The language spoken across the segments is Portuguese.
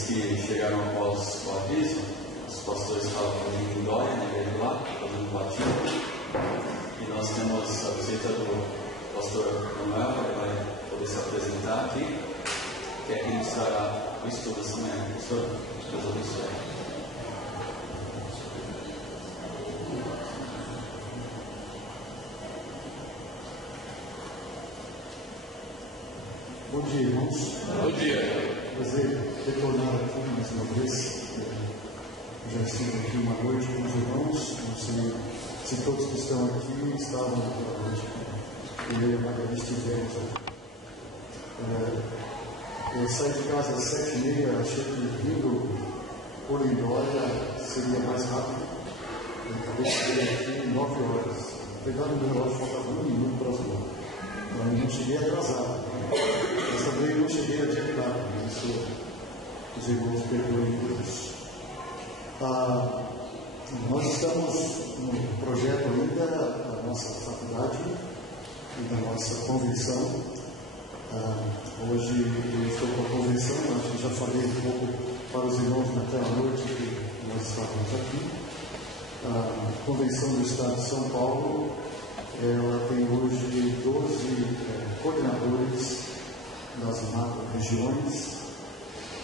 aqueles que chegaram após o aviso, os pastores estavam fazendo em Dória, na igreja lá, fazendo batismo. E nós temos a visita do pastor Manuel, que vai poder se apresentar aqui, que é quem iniciará o estudo essa manhã. Pastor, Deus abençoe. Bom dia, irmãos. Bom dia. Prazer retornar aqui mais uma vez. Já estive aqui uma noite com os irmãos. Não sei se todos que estão aqui estavam naquela noite. Eu e a Magali estivemos aqui. Eu saí de casa às 7h30, achei que vindo por Indória seria mais rápido. Eu acabei de chegar aqui 9 horas. Pegando o meu relógio, faltava 1 minuto para as 9. Então eu não cheguei atrasado. Mas também não cheguei adiantado. Isso os irmãos perdoem por isso. Nós estamos no projeto ainda da nossa faculdade e da nossa convenção. Hoje eu estou com a convenção, acho que já falei um pouco para os irmãos naquela noite que nós estávamos aqui. A convenção do Estado de São Paulo, ela tem hoje 12 coordenadores das macro-regiões.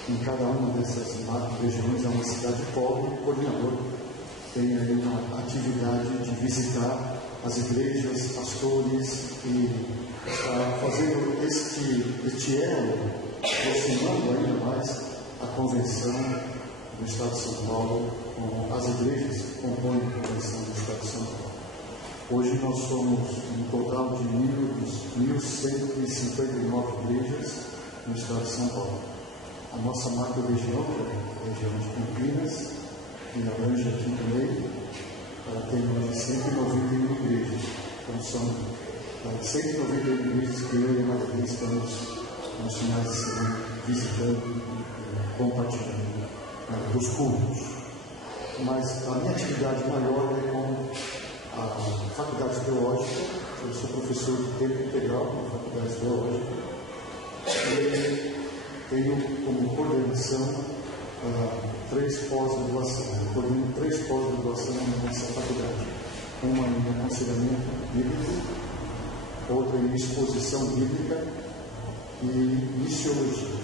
Em cada uma dessas macro-regiões é uma cidade pobre. O coordenador tem aí uma atividade de visitar as igrejas, pastores e fazendo este elo, aproximando ainda mais a convenção do Estado de São Paulo com as igrejas que compõem a convenção do Estado de São Paulo. Hoje nós somos um total de 1.159 igrejas no Estado de São Paulo. A nossa macro-região, que é a região de Campinas, que abrange aqui no meio, tem mais de 191 igrejas. Então são 191 igrejas que eu e a Maria estamos nos finais de semana visitando e compartilhando dos cultos. Mas a minha atividade maior é com a Faculdade Teológica. Eu sou professor de tempo integral na Faculdade Teológica e tenho como coordenação 3 pós-graduações. Eu coordeno 3 pós-graduações na nossa faculdade. Uma em aconselhamento bíblico, outra em exposição bíblica e missiologia.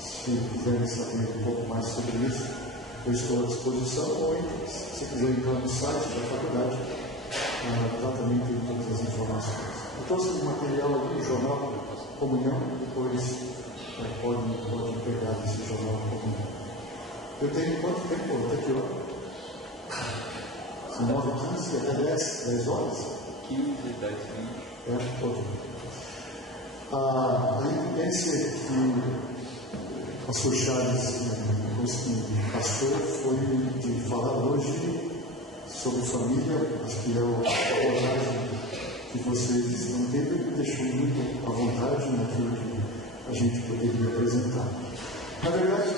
Se quiserem saber um pouco mais sobre isso, eu estou à disposição, ou se quiser entrar no site da faculdade, lá também tem todas as informações. Eu trouxe um material aqui do jornal Comunhão, depois podem pegar esse jornal Comunhão. Eu tenho quanto tempo? Até que hora? São 9h15, até 10 horas? 15, 10, 20. Pode. A evidência que o pastor Charles, o pastor, foi de falar hoje sobre família. Acho que é a abordagem que vocês estão tendo e me deixou muito à vontade naquilo que a gente poderia apresentar. Na verdade,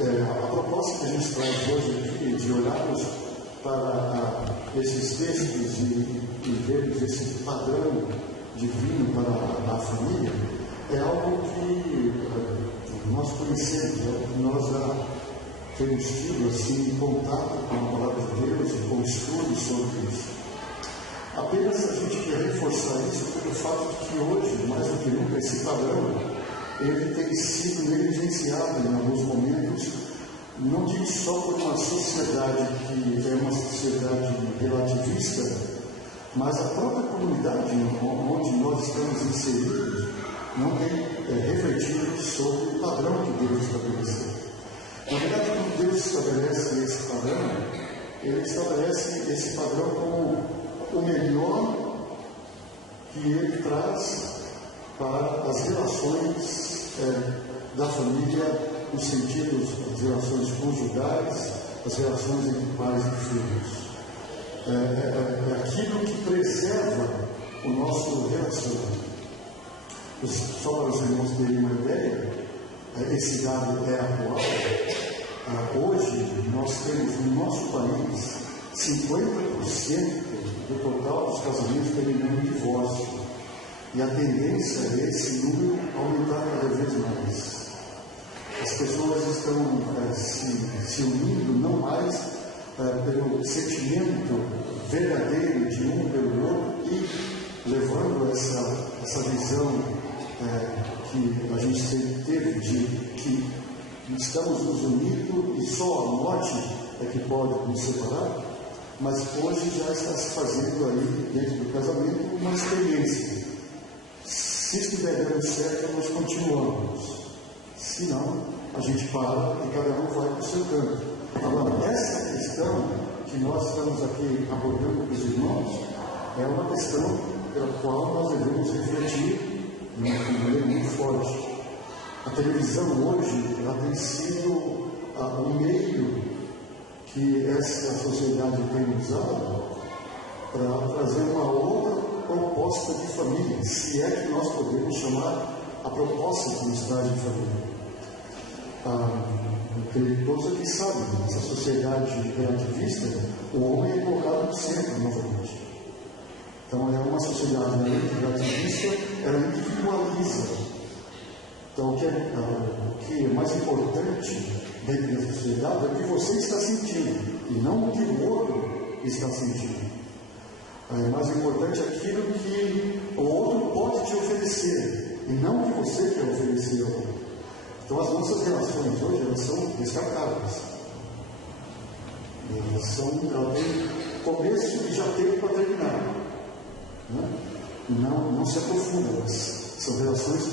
a proposta que a gente traz hoje aqui de olharmos para esses textos e vermos esse padrão divino para a família é algo que nós conhecemos, nós já temos tido assim, contato com a palavra de Deus e com estudos sobre isso. Apenas a gente quer reforçar isso pelo fato de que hoje, mais do que nunca, esse padrão ele tem sido negligenciado em alguns momentos, não digo só por uma sociedade que é uma sociedade relativista, mas a própria comunidade onde nós estamos inseridos não tem refletido sobre o padrão que Deus estabeleceu. Na verdade, quando Deus estabelece esse padrão, Ele estabelece esse padrão como o melhor que Ele traz para as relações da família, no sentido das relações conjugais, as relações entre pais e filhos. É aquilo que preserva o nosso relacionamento. Só para os irmãos terem uma ideia, esse dado é atual. Hoje, nós temos no nosso país 50% do total dos casamentos terminando em divórcio. E a tendência é esse número aumentar cada vez mais. as pessoas estão se unindo não mais pelo sentimento verdadeiro de um pelo outro e levando essa visão que a gente sempre teve de que estamos nos unindo e só a morte é que pode nos separar, mas hoje já está se fazendo aí, dentro do casamento, uma experiência. Se estiver dando certo, nós continuamos. Se não, a gente para e cada um vai para o seu canto. Agora, essa questão que nós estamos aqui abordando com os irmãos é uma questão pela qual nós devemos refletir de uma maneira muito forte. A televisão hoje ela tem sido o meio que essa sociedade tem usado para trazer uma outra proposta de família, se é que nós podemos chamar a proposta que nos traz de família. Porque todos aqui sabem, nessa sociedade relativista, o homem é colocado no centro novamente. Então é uma sociedade relativista, ela individualiza. Então o que é mais importante dentro da sociedade é o que você está sentindo e não o que o outro está sentindo. É mais importante aquilo que o outro pode te oferecer e não o que você quer oferecer ao outro. Então as nossas relações hoje elas são descartáveis. Ela tem começo e já tem para terminar. Né? Não se aprofundam. São relações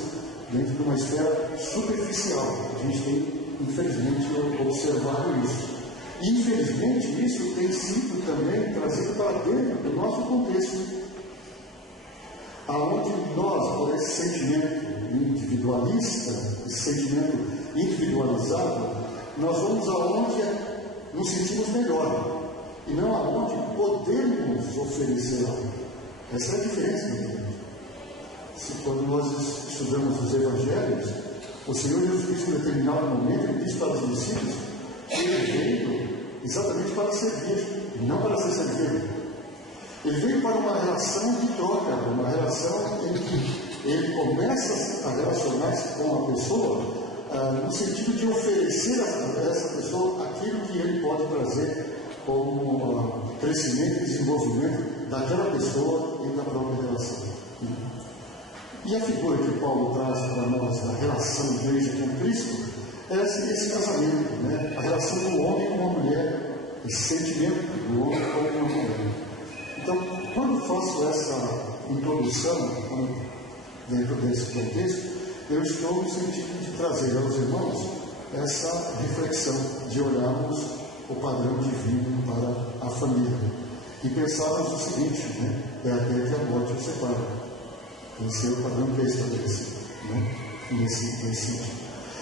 dentro de uma esfera superficial. A gente tem, infelizmente, observado isso. E, infelizmente, isso tem sido também trazido para dentro do nosso contexto, aonde nós, por esse sentimento individualista, esse sentimento individualizado, nós vamos aonde nos sentimos melhor, e não aonde podemos oferecer algo. Essa é a diferença, entende? Quando nós estudamos os Evangelhos, o Senhor Jesus Cristo, em determinado momento, ele disse para os discípulos que ele veio exatamente para servir, não para ser servido. Ele veio para uma relação de troca, uma relação em que ele começa a relacionar-se com a pessoa no sentido de oferecer a essa pessoa aquilo que ele pode trazer como crescimento e desenvolvimento daquela pessoa e da própria relação. E a figura que Paulo traz para nós da relação de igreja com Cristo é esse casamento, né? A relação do homem com uma mulher, esse sentimento do homem com uma mulher. Então, quando faço essa introdução dentro desse contexto, eu estou no sentido de trazer aos irmãos essa reflexão, de olharmos o padrão divino para a família e pensarmos o seguinte, né? É até que a morte o separa. Esse é o padrão que é estabelecido, né? Nesse sentido.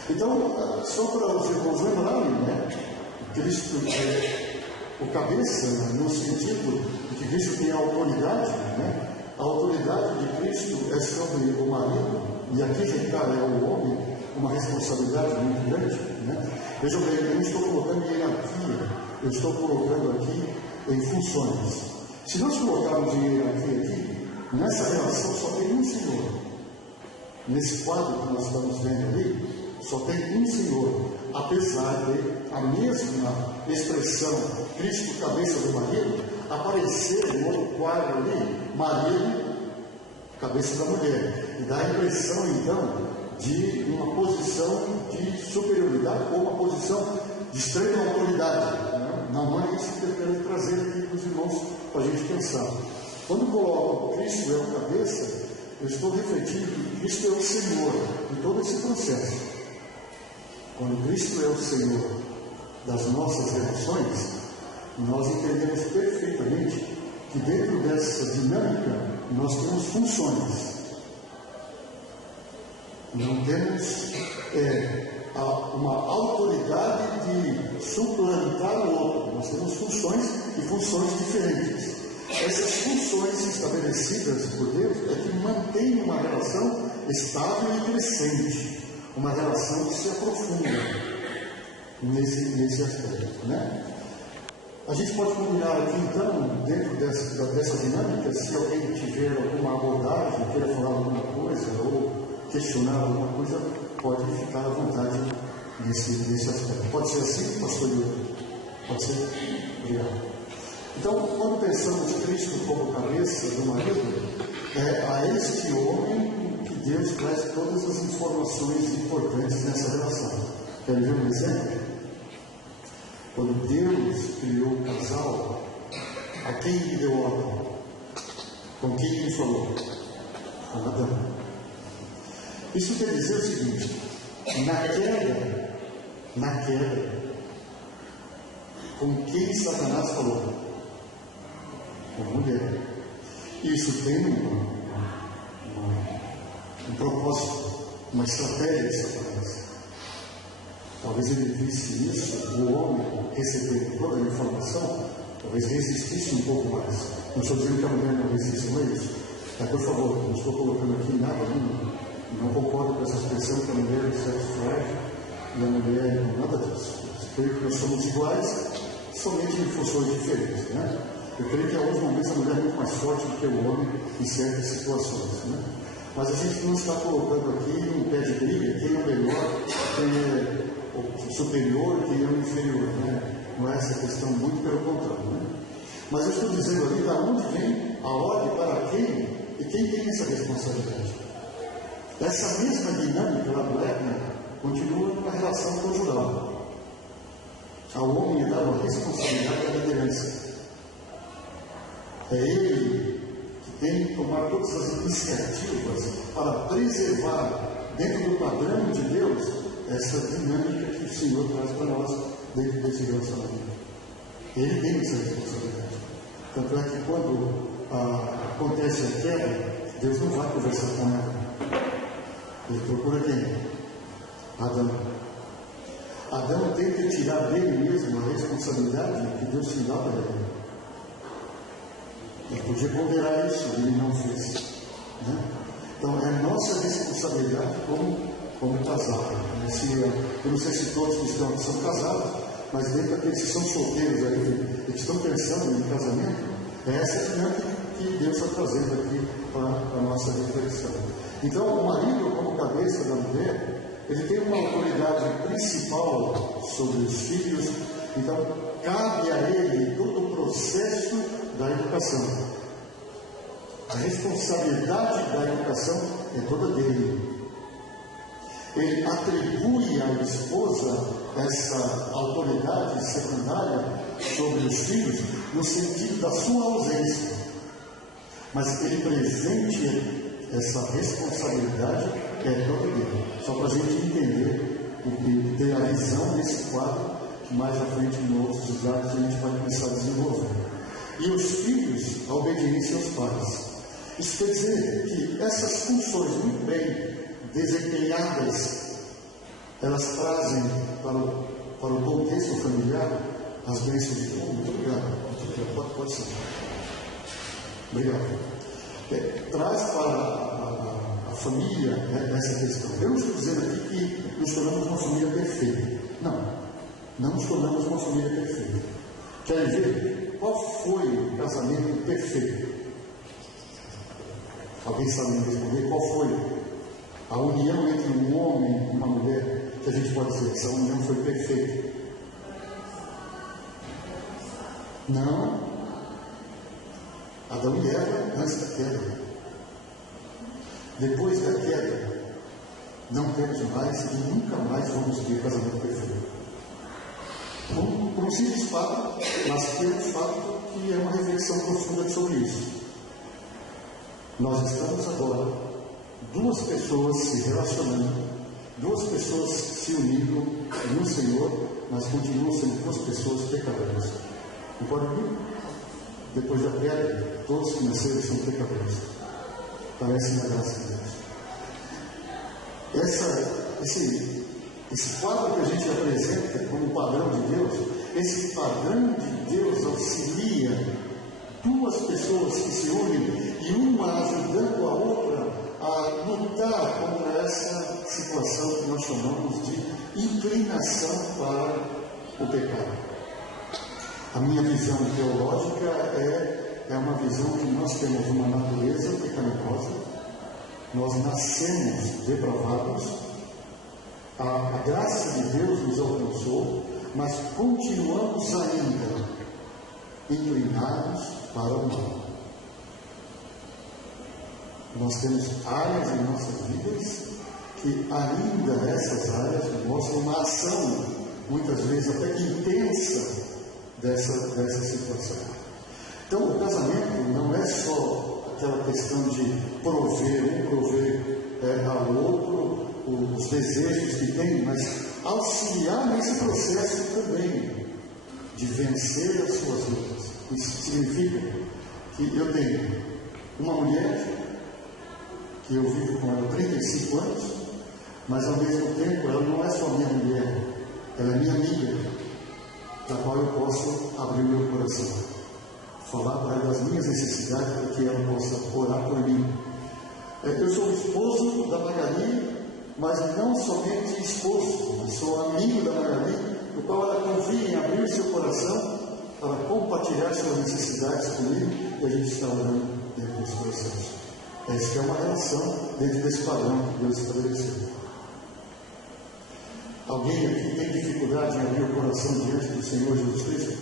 Então, só para os irmãos lembrarem, né? Cristo é o cabeça, no sentido de que Cristo tem a autoridade, né? A autoridade de Cristo é sobre o marido, e aqui recair ao homem uma responsabilidade muito grande, né? Vejam bem, eu não estou colocando em hierarquia, eu estou colocando aqui em funções. Se nós colocarmos em hierarquia aqui, nessa relação só tem um Senhor. Nesse quadro que nós estamos vendo ali, só tem um Senhor, apesar de a mesma expressão Cristo, cabeça do marido, aparecer no outro quadro ali, marido, cabeça da mulher, e dá a impressão então de uma posição de superioridade ou uma posição de extrema autoridade, né? Não é isso que eu quero trazer aqui para os irmãos para a gente pensar. Quando coloco Cristo é o cabeça, eu estou refletindo que Cristo é o Senhor de todo esse processo. Quando Cristo é o Senhor das nossas relações, nós entendemos perfeitamente que dentro dessa dinâmica nós temos funções. Não temos uma autoridade de suplantar o outro. Nós temos funções e funções diferentes. Essas funções estabelecidas por Deus é que mantêm uma relação estável e crescente, uma relação que se aprofunda nesse aspecto, né? A gente pode combinar aqui, então, dentro dessa dinâmica, se alguém tiver alguma abordagem, queira falar alguma coisa ou questionar alguma coisa, pode ficar à vontade nesse aspecto. Pode ser assim, pastor Yuri? Pode ser? Obrigado. Então, quando pensamos Cristo como cabeça do marido, é a este homem que Deus traz todas as informações importantes nessa relação. Quer ver um exemplo? Quando Deus criou o casal, a quem lhe deu ordem? Com quem ele falou? Com Adão. Isso quer dizer o seguinte: na queda, com quem Satanás falou? Com a mulher. Isso tem um propósito, uma estratégia de Satanás. Talvez ele visse isso, o homem recebendo toda a informação, talvez resistisse um pouco mais. Não estou dizendo que a mulher não resiste, não é isso. Mas, por favor, não estou colocando aqui nada, não concordo com essa expressão que a mulher é sexo frágil e a mulher não, nada disso. Eu creio que nós somos iguais, somente em funções diferentes, né? Eu creio que em alguns momentos a mulher é muito mais forte do que o homem em certas situações, né? Mas a gente não está colocando aqui um pé de briga, quem é o melhor, quem é o superior, quem é o inferior, né? Não é essa questão, muito pelo contrário, né? Mas eu estou dizendo ali, da onde vem a ordem para quem e quem tem essa responsabilidade. Essa mesma dinâmica lá do Étna continua na relação conjugal. Ao homem é dado a responsabilidade da liderança. É ele que tem que tomar todas as iniciativas para preservar, dentro do padrão de Deus, essa dinâmica que o Senhor traz para nós dentro desse relacionamento. Ele tem essa responsabilidade. Tanto é que quando acontece a queda, Deus não vai conversar com ela. Ele procura quem? Adão. Adão tem que tirar dele mesmo a responsabilidade que Deus te dá para ele. Ele podia ponderar isso, ele não fez. Né? Então é nossa responsabilidade como casal. Eu não sei se todos que estão aqui são casados, mas dentro daqueles que são solteiros aí, e que estão pensando em casamento, é essa dinâmica que Deus está trazendo aqui para a nossa reflexão. Então, o marido, como cabeça da mulher, ele tem uma autoridade principal sobre os filhos, então cabe a ele todo o processo da educação. A responsabilidade da educação é toda dele. Ele atribui à esposa essa autoridade secundária sobre os filhos no sentido da sua ausência. Mas ele presente essa responsabilidade é toda dele. Só para a gente entender o que tem a visão desse quadro, que mais à frente em outros lugares a gente vai começar a desenvolver. E os filhos, a obediência aos pais. Isso quer dizer que essas funções muito bem desempenhadas, elas trazem para o contexto familiar as bênçãos de tudo. Muito obrigado. Pode ser. Obrigado. Traz para a família essa questão. Eu não estou dizendo aqui que nos tornamos uma família perfeita. Não nos tornamos uma família perfeita. Quer ver qual foi o casamento perfeito? Alguém sabe me responder qual foi a união entre um homem e uma mulher, que a gente pode dizer que essa união foi perfeita? Não. Adão e Eva antes da queda. Depois da queda, não temos mais e nunca mais vamos ter casamento perfeito. Por um simples fato, mas pelo fato que é uma reflexão profunda sobre isso. Nós estamos agora, duas pessoas se relacionando, duas pessoas se unindo no Senhor, mas continuam sendo duas pessoas pecadoras. Concorda comigo? Depois da queda, todos que nasceram são pecadores. Parece na graça de Deus. Esse quadro que a gente apresenta como padrão de Deus, esse padrão de Deus auxilia duas pessoas que se unem e uma ajudando a outra a lutar contra essa situação que nós chamamos de inclinação para o pecado. A minha visão teológica é uma visão que nós temos uma natureza pecaminosa, nós nascemos depravados, A graça de Deus nos alcançou, mas continuamos ainda inclinados para o mal. Nós temos áreas em nossas vidas que ainda essas áreas mostram uma ação, muitas vezes até que intensa, dessa situação. Então, o casamento não é só aquela questão de prover ao outro os desejos que tem, mas auxiliar nesse processo também de vencer as suas lutas. Isso significa que eu tenho uma mulher que eu vivo com ela há 35 anos, mas ao mesmo tempo ela não é só minha mulher, ela é minha amiga, da qual eu posso abrir o meu coração, falar para ela das minhas necessidades, para que ela possa orar por mim. Eu sou o esposo da Magali, mas não somente esposo, eu sou amigo da Magali, no qual ela confia em abrir o seu coração para compartilhar suas necessidades comigo, e a gente está orando dentro desse processo. Essa é uma relação dentro desse padrão que Deus estabeleceu. Alguém aqui tem dificuldade em abrir o coração diante do Senhor Jesus Cristo?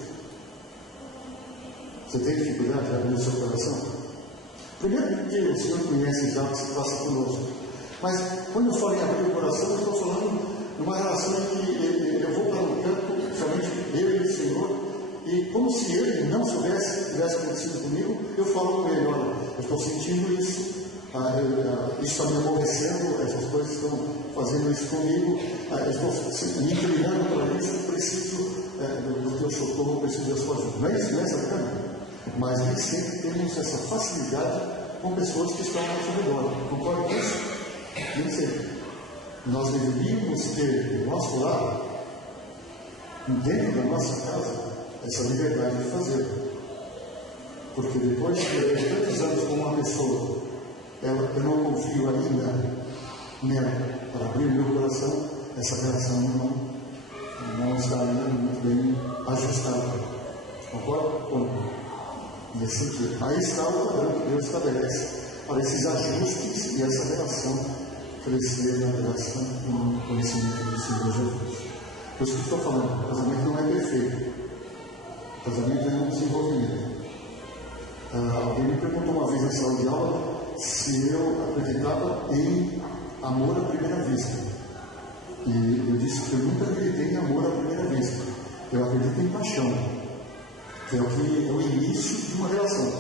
Você tem dificuldade de abrir o seu coração? Primeiro porque o Senhor conhece já o que se passa conosco. Mas quando eu falo em abrir o coração, eu estou falando de uma relação em que eu vou para um campo, somente eu e o Senhor, e como se Ele não tivesse acontecido comigo, eu falo com Ele: olha, eu estou sentindo isso, isso está me aborrecendo, essas coisas estão fazendo isso comigo, eu estou me inclinando para isso, eu preciso do teu socorro, eu preciso da sua ajuda. Não é isso, não é essa câmera? Mas nem sempre temos essa facilidade com pessoas que estão ao nosso redor. Concorda com isso? Nem sempre. Nós deveríamos ter do nosso lado, dentro da nossa casa, essa liberdade de fazer. Porque depois de tantos anos com uma pessoa, eu não confio ainda nela para abrir o meu coração, essa relação não está ainda muito bem ajustada. Concorda? Ou não? E assim que aí está o padrão que Deus estabelece para esses ajustes e essa relação crescer na graça e no conhecimento do Senhor Jesus. Por isso que estou falando, o casamento não é perfeito. O casamento é um desenvolvimento. Alguém me perguntou uma vez na sala de aula se eu acreditava em amor à primeira vista. E eu disse que eu nunca acreditei em amor à primeira vista. Eu acredito em paixão, que é o início de uma relação.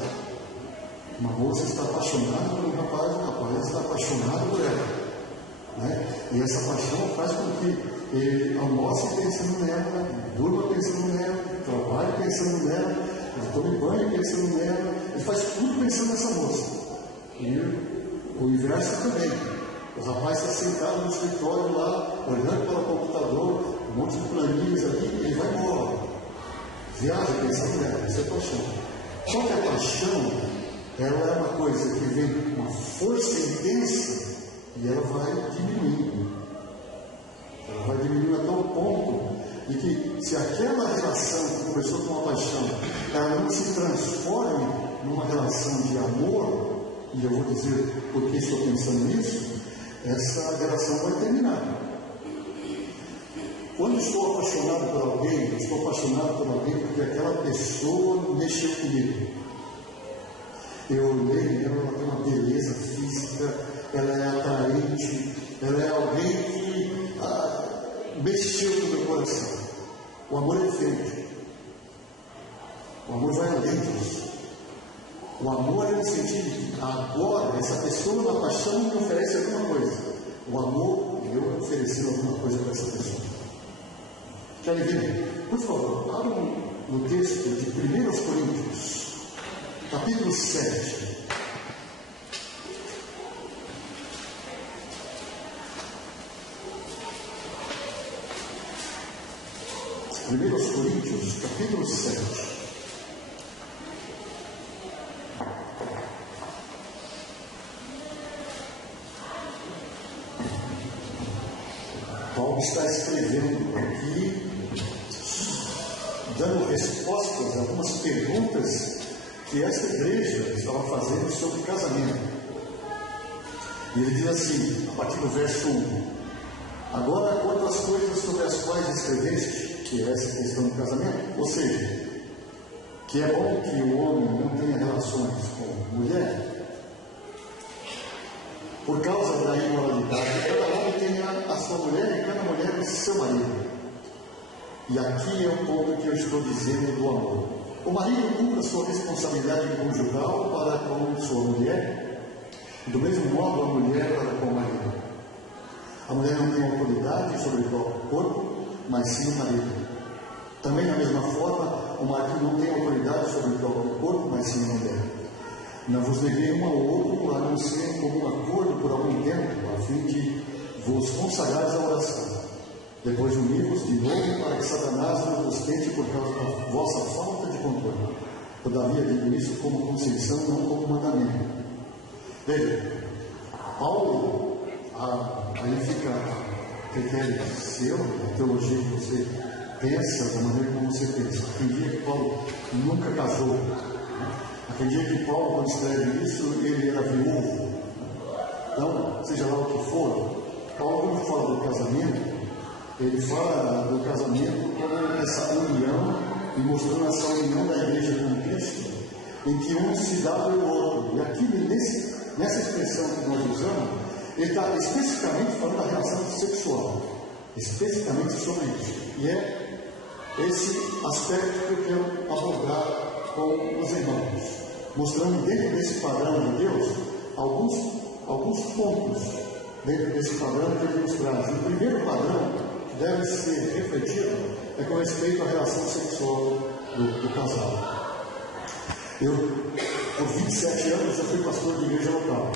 Uma moça está apaixonada por um rapaz, o rapaz está apaixonado por ela. Né? E essa paixão faz com que ele almoce pensando nela, durma pensando nela, trabalhe pensando nela, ele tome banho pensando nela, ele faz tudo pensando nessa moça. E o inverso também. O rapaz está sentado no escritório lá, olhando para o computador, um monte de planilhas ali, e ele vai embora. Viaja pensando nela, isso é paixão. Só que a paixão, ela é uma coisa que vem com uma força intensa e ela vai diminuindo. Ela vai diminuindo até o ponto de que, se aquela relação que começou com uma paixão, ela não se transforme numa relação de amor, e eu vou dizer por que estou pensando nisso, essa relação vai terminar. Quando estou apaixonado por alguém, eu estou apaixonado por alguém porque aquela pessoa mexeu comigo. Eu olhei nela, ela tem uma beleza física, ela é atraente, ela é alguém que mexeu com o meu coração. O amor é diferente. O amor vai além disso. O amor é no sentido de que agora essa pessoa na paixão me oferece alguma coisa. O amor, eu oferecendo alguma coisa para essa pessoa. Querem ver? Por favor, abram no texto de 1 Coríntios, capítulo 7. Primeiros Coríntios, capítulo 7. Paulo está escrevendo aqui, dando respostas a algumas perguntas que essa igreja estava fazendo sobre casamento. E ele diz assim, a partir do verso 1: Agora, quanto às coisas sobre as quais escreveste, que é essa questão do casamento, ou seja, que é bom que o homem não tenha relações com mulher, por causa da imoralidade, cada homem tenha a sua mulher e cada mulher o seu marido. E aqui é o ponto que eu estou dizendo do amor. O marido cumpre a sua responsabilidade conjugal para com sua mulher, do mesmo modo a mulher para com o marido. A mulher não tem autoridade sobre o próprio corpo, mas sim o marido. Também da mesma forma, o marido não tem autoridade sobre o próprio corpo, mas sim a mulher. Não vos neguei um ao outro, a não ser como um acordo por algum tempo, a fim de vos consagrares à oração. Depois unir-vos de novo para que Satanás não vos tente por causa da vossa falta de controle. Todavia digo isso como conceição, não como mandamento. Veja, Paulo, aí fica a critério seu, a teologia que você pensa, da maneira como você pensa. Aquele dia que Paulo nunca casou. Aquele dia que Paulo, quando escreve isso, ele era viúvo. Então, seja lá o que for, Paulo, quando fala do casamento, ele fala do casamento como essa união, e mostrando essa união da igreja com Cristo, em que um se dá pelo outro. E aqui, nessa expressão que nós usamos, ele está especificamente falando da relação sexual, especificamente sobre isso. E é esse aspecto que eu quero abordar com os irmãos, mostrando dentro desse padrão de Deus alguns pontos dentro desse padrão que ele nos traz. O primeiro padrão que deve ser refletido é com respeito à relação sexual do casal. Eu, por 27 anos, eu fui pastor de igreja local.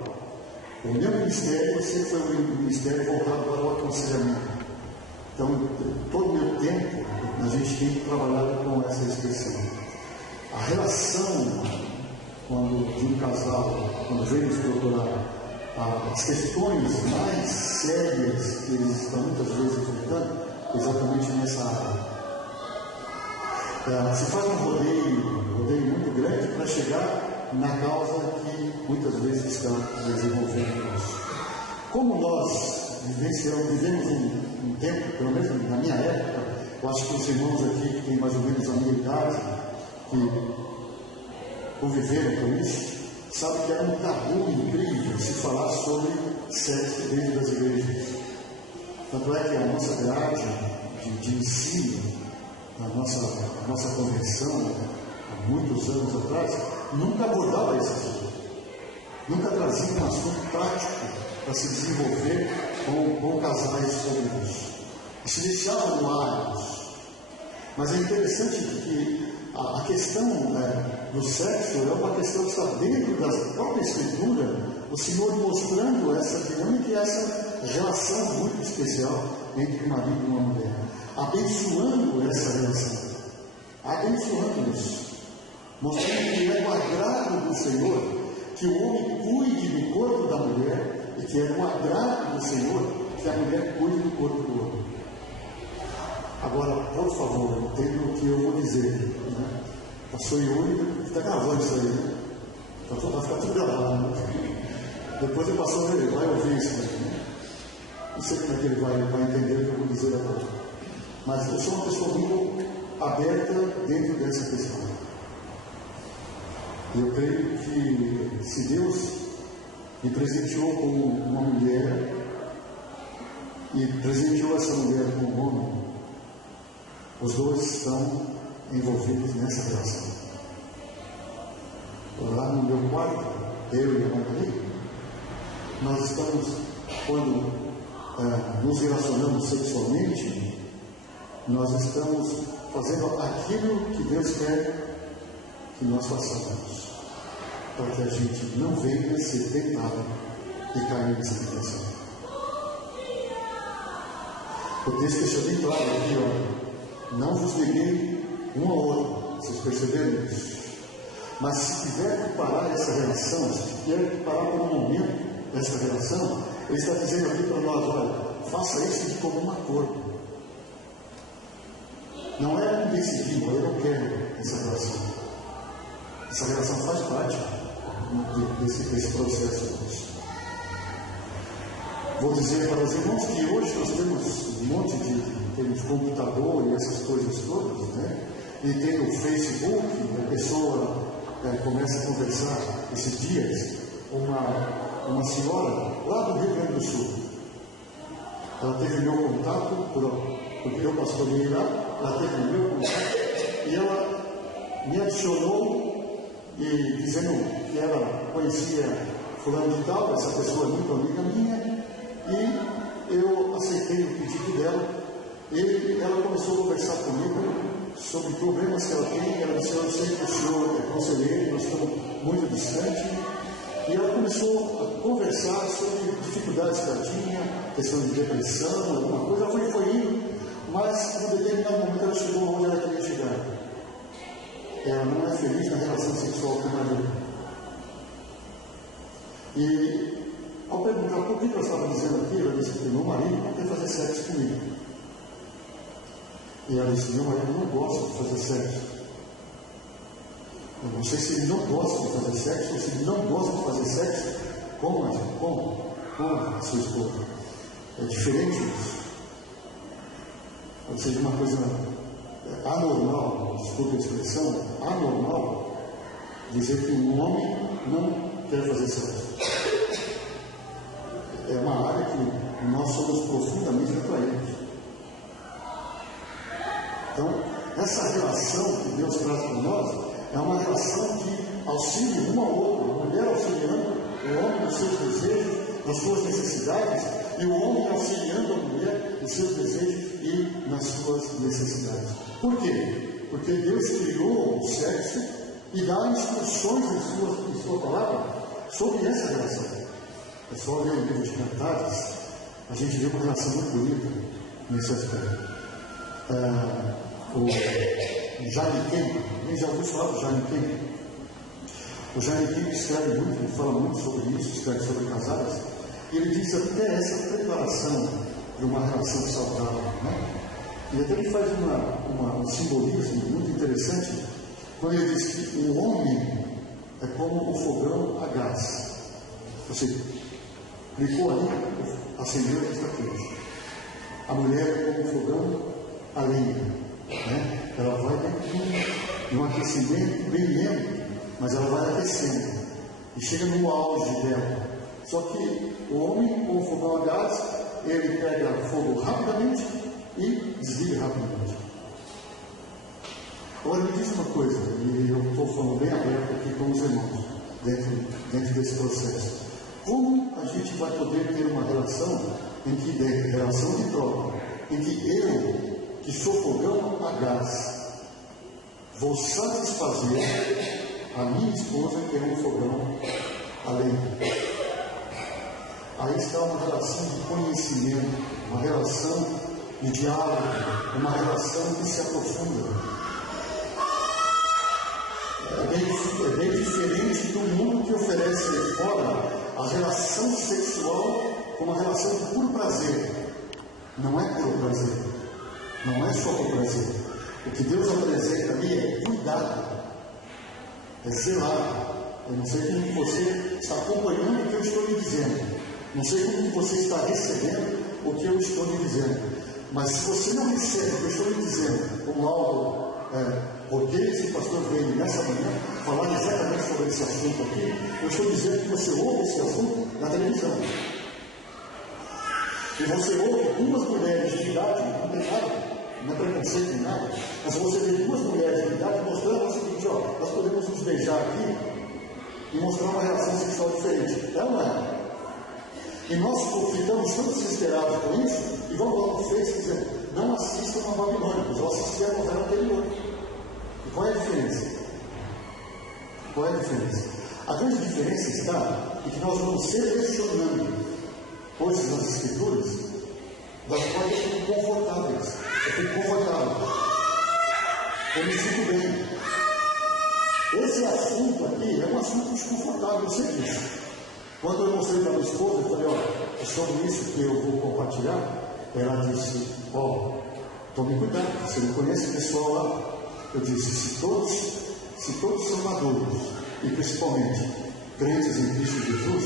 O meu ministério sempre foi um ministério voltado para o aconselhamento. Então, todo o meu tempo, a gente tem trabalhado com essa expressão. A relação de um casal, quando vem nos procurar, as questões mais sérias que eles estão muitas vezes enfrentando, exatamente nessa área. Se faz um rodeio muito grande para chegar na causa que muitas vezes está desenvolvendo isso. Como nós vivemos um tempo, pelo menos na minha época, eu acho que os irmãos aqui que têm mais ou menos a minha idade, que conviveram com isso, sabe que era um tabu incrível se falar sobre sexo dentro das igrejas. Tanto é que a nossa grade de ensino, a nossa convenção, há muitos anos atrás, nunca abordava esse assunto. Nunca trazia um assunto prático para se desenvolver com casais sobre isso. Se deixava no ar isso. Mas é interessante que a questão do sexo é uma questão que está dentro da própria Escritura, o Senhor mostrando essa dinâmica e essa relação muito especial entre um marido e uma mulher, abençoando essa relação, abençoando isso, mostrando que é do agrado do Senhor que o homem cuide do corpo da mulher e que é do agrado do Senhor que a mulher cuide do corpo do homem. Agora, por favor, entenda o que eu vou dizer. Né? Pastor Yuri está gravando isso aí, né? Vai ficar tudo gravado. Né? Depois o pastor vai ouvir isso aqui. Né? Não sei como é que ele vai entender o que eu vou dizer agora. Mas eu sou uma pessoa muito aberta dentro dessa questão. Eu creio que se Deus me presenteou com uma mulher e presenteou essa mulher com um homem, os dois estão envolvidos nessa relação. Lá no meu quarto, eu e a Maria, nós estamos, quando nos relacionamos sexualmente, nós estamos fazendo aquilo que Deus quer que nós façamos, para que a gente não venha ser tentado e cair nessa tentação. O texto deixa bem claro aqui, olha. Não vos neguei um ao outro, vocês perceberam isso? Mas se tiver que parar essa relação, se tiver que parar por um momento essa relação, ele está dizendo aqui para nós, olha, faça isso de comum acordo. Não é um decidir, eu não quero essa relação. Essa relação faz parte desse processo. vou dizer para os irmãos que hoje nós temos um monte temos computador e essas coisas todas, né? E tem o Facebook, a pessoa começa a conversar esses dias, uma senhora lá do Rio Grande do Sul. Ela teve meu contato, porque eu pastoreei lá, ela teve meu contato e ela me adicionou e dizendo que ela conhecia fulano de tal, essa pessoa muito amiga minha, e eu aceitei o pedido dela, e ela começou a conversar comigo sobre problemas que ela tem. Ela disse: eu sei que o senhor é conselheiro, nós estamos muito distantes, e ela começou a conversar sobre dificuldades que ela tinha, questão de depressão, alguma coisa. Ela foi indo, mas em determinado momento ela chegou onde ela queria chegar. Ela não é feliz na relação sexual com o marido. E ao perguntar por que ela estava dizendo aquilo, ela disse que meu marido não quer fazer sexo comigo. E ela disse: meu marido não gosta de fazer sexo. Eu não sei se ele não gosta de fazer sexo, ou se ele não gosta de fazer sexo com a sua esposa. É diferente isso. Ou seja, uma coisa anormal, desculpe a expressão, anormal, dizer que um homem não quer fazer sexo. É uma área que nós somos profundamente atraídos. Então, essa relação que Deus traz para nós é uma relação que auxilia um ao outro, a mulher auxiliando o homem nos seus desejos, nas suas necessidades, e o homem auxiliando a mulher nos seus desejos e nas suas necessidades. Por quê? Porque Deus criou o sexo e dá instruções em sua palavra sobre essa relação. É só ler o livro de Cantares, a gente vê uma relação muito bonita nesse aspecto. O Janiquim, quem já ouviu falar do Janiquim? O Janiquim escreve muito, ele fala muito sobre isso, escreve sobre casadas, e ele diz até essa preparação de uma relação saudável, né? E até ele faz um simbolismo muito interessante, quando ele diz que o homem é como um fogão a gás. Você clicou ali, acendeu e está quente. A mulher é como um fogão a lenha, né? Ela vai dentro de um aquecimento bem lento, mas ela vai aquecendo e chega no auge dela. Só que o homem com o fogão a gás, ele pega fogo rapidamente e desliga rapidamente. Agora me diz uma coisa, e eu estou falando bem aberto aqui com os irmãos, dentro desse processo. Como a gente vai poder ter uma relação relação de troca, em que eu, que sou fogão a gás, vou satisfazer a minha esposa, que é um fogão a lenha? Aí está uma relação de conhecimento, uma relação de diálogo, uma relação que se aprofunda. É bem diferente do mundo que oferece fora a relação sexual como uma relação de puro prazer. Não é puro prazer, não é só por prazer. O que Deus apresenta ali é cuidado, é zelar. Eu não sei como você está acompanhando o que eu estou lhe dizendo, não sei como você está recebendo o que eu estou lhe dizendo, mas se você não recebe o que eu estou lhe dizendo como algo, porque esse pastor veio nessa manhã falar exatamente sobre esse assunto aqui, eu estou dizendo que você ouve esse assunto na televisão. E você ouve duas mulheres de idade, não tem nada, não é preconceito nem nada, mas você vê duas mulheres de idade mostrando o seguinte: ó, nós podemos nos beijar aqui e mostrar uma relação sexual diferente. É ou não é? E nós ficamos tão desesperados com isso e vamos lá no Face dizendo: não assistam a Babilônicos, ou assistir a novela anterior. E qual é a diferença? Qual é a diferença? A grande diferença está em que nós vamos selecionando coisas nas Escrituras das quais eu fico confortáveis. Eu fico confortável. Eu me sinto bem. Esse assunto aqui é um assunto desconfortável, eu sei disso. Quando eu mostrei para a minha esposa, eu falei: ó, é sobre isso que eu vou compartilhar. Ela disse: ó, tome cuidado, você não conhece o pessoal lá. Eu disse: se todos são maduros, e principalmente crentes em Cristo Jesus,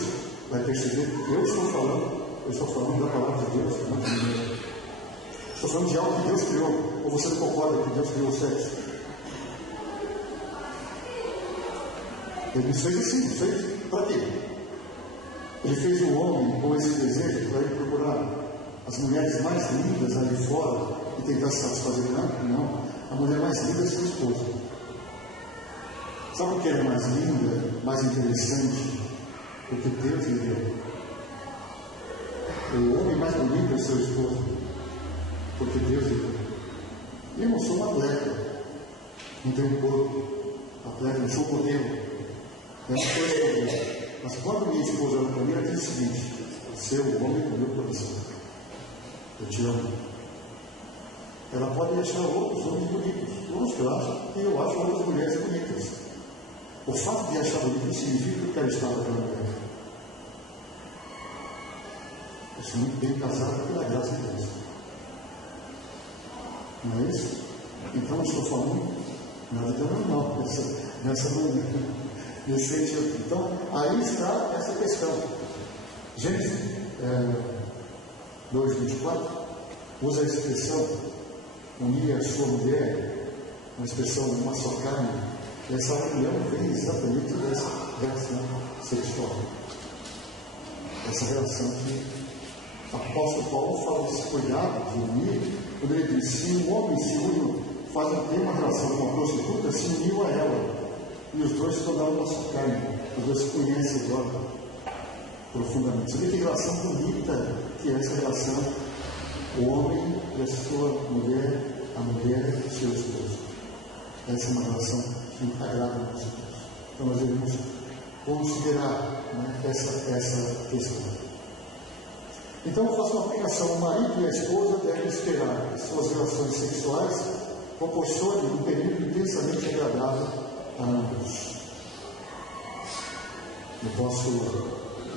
vai perceber que eu estou falando eu estou falando da palavra de Deus, não de mim mesmo. Estou falando de algo que Deus criou. Ou você não concorda que Deus criou o sexo? Ele nos fez assim, fez para quê? Ele fez o homem com esse desejo para ir procurar as mulheres mais lindas ali fora e tentar satisfazer ela? Não. A mulher mais linda é sua esposa. Sabe o que é mais linda, mais interessante? Porque Deus lhe deu. O homem mais bonito é seu esposo. Porque Deus lhe deu. Eu não sou um atleta. Não tenho um corpo. Atleta, não sou modelo. Eu não sou esposa. Mas quando minha esposa olha para mim, ela diz o seguinte: você é o homem do meu coração. Eu te amo. Ela pode achar outros homens bonitos. Lógico, eu acho outras mulheres bonitas. O fato de achar bonito significa que eu quero estar com aquela mulher. Eu sou muito bem casado pela graça de Deus. Não é isso? Então eu estou falando nada de normal nessa manhã. Nesse sentido. Então, aí está essa questão. Gênesis 2:24 usa a expressão unir a sua mulher, uma expressão uma só carne. E essa união vem exatamente dessa relação sexual. Essa relação que o apóstolo Paulo fala desse cuidado de unir, quando ele diz: se um homem se une, tem uma relação com uma prostituta, se uniu a ela. E os dois se tornaram uma só carne. Os dois se conhecem agora profundamente. Você vê que relação bonita que é essa relação, o homem e a sua mulher, a mulher e o seu esposo. Essa é uma relação que agrada a Deus. Então nós devemos considerar, né, essa questão. Então eu faço uma aplicação: o marido e a esposa devem esperar que suas relações sexuais proporcionem um período intensamente agradável a ambos. Eu posso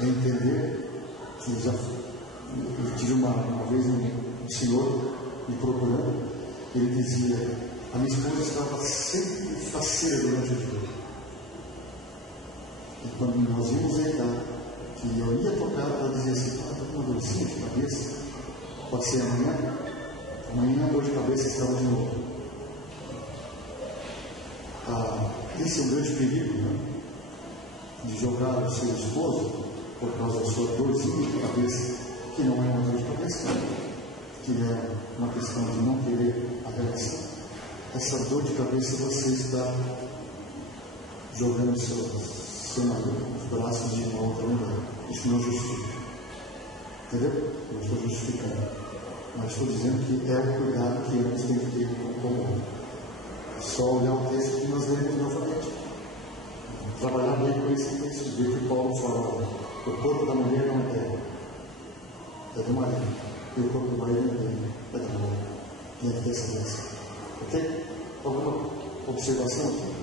entender que já tive uma vez um senhor me procurando. Ele dizia: a minha esposa estava sempre faceira durante o dia. E quando nós íamos deitar, que eu ia tocar, ela dizia assim: estou com uma dorzinha de cabeça, pode ser amanhã a dor de cabeça estava de novo. Esse é um grande perigo, né? De jogar o seu esposo por causa da sua dorzinha de cabeça, que não é uma dor de cabeça, que é uma questão de não querer a relação. Essa dor de cabeça você está jogando seu marido nos braços de uma outra mulher. Isso não justifica. Entendeu? Eu estou justificando. Mas estou dizendo que é o cuidado que ambos têm que ter com o homem. Só olhar o texto que nós lemos novamente. Trabalhar bem com esse texto, ver que Paulo fala: o corpo da mulher não é dela, é do marido. E o corpo do marido não é dele, é da mulher. Tem que ter essa relação. Ok? Alguma observação aqui?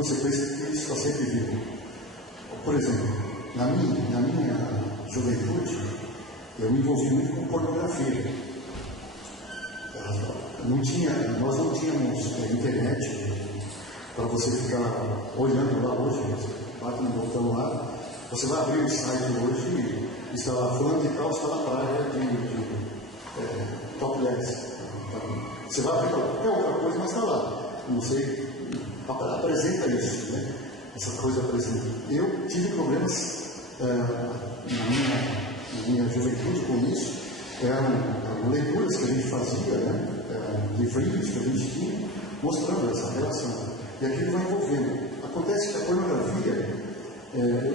Consequência que isso está sempre vivo. Por exemplo, na minha juventude, eu me envolvi muito com pornografia. Nós não tínhamos internet para você ficar olhando lá hoje. Você bate no botão lá, você vai abrir o site hoje e está lá falando de tal, está na praia de topless. Você vai abrir qualquer outra coisa, mas está lá. Não sei. Apresenta isso, né? Essa coisa apresenta. Eu tive problemas na minha juventude com isso. Eram leituras que a gente fazia, né? Livrinhos que a gente tinha, mostrando essa relação. E aquilo vai envolvendo. Acontece que a pornografia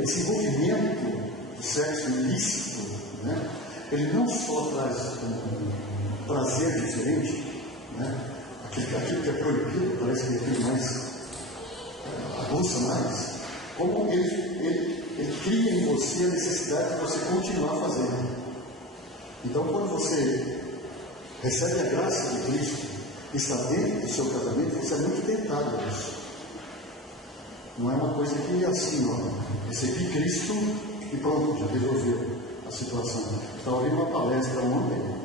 esse envolvimento do sexo ilícito, né, ele não só traz um prazer diferente, né, aquilo que é proibido, parece que ele mais aguça mais, como ele cria em você a necessidade de você continuar fazendo. Então, quando você recebe a graça de Cristo e está dentro do seu casamento, você é muito tentado a isso. Não é uma coisa que é assim, ó, recebi Cristo e pronto, já resolveu a situação. Estava ouvindo uma palestra ontem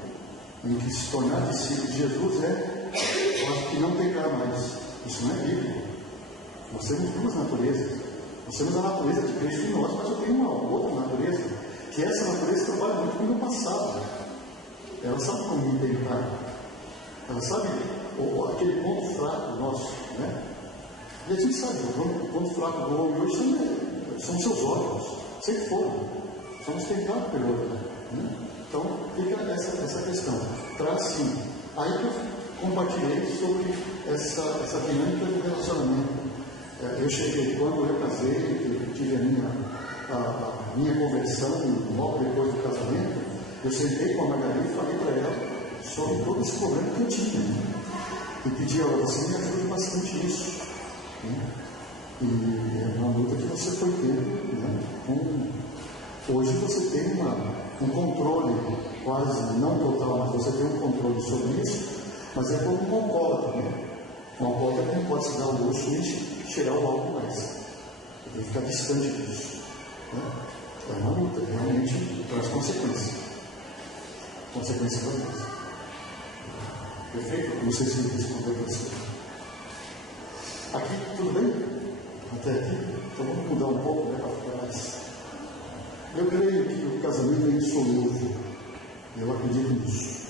em que se tornar discípulo de Jesus eu acho que não pecar mais. Isso não é bíblico. Nós temos duas naturezas. Nós temos a natureza de Cristo em nós, mas eu tenho uma outra natureza, que essa natureza trabalha muito com o meu passado. Ela sabe como me tentar. Ela sabe aquele ponto fraco nosso, né? E a gente sabe, o ponto fraco do homem hoje são seus órgãos, sempre foram. Somos tentados pelo outro. Né? Então, fica essa questão. Traz sim. Aí que eu compartilhei sobre essa dinâmica do relacionamento. Eu cheguei, quando eu casei, eu tive a minha conversão, logo depois do casamento, eu sentei com a Margarida e falei para ela sobre todo esse problema que eu tinha. E pedi a ela, você me ajuda bastante nisso. Né? E é uma luta que você foi tendo. Né? Hoje você tem um controle, quase não total, mas você tem um controle sobre isso, mas é como um alcoólatra. Né? Um alcoólatra não pode se dar o luxo de cheirar o álcool mais. Ele tem que ficar distante disso. Né? É uma luta, realmente traz consequências. Consequências para Deus. Perfeito? Não sei se respondeu para você. Aqui, tudo bem? Até aqui? Então vamos mudar um pouco, né, para ficar mais. Eu creio que o casamento é insolúvel. Eu acredito nisso.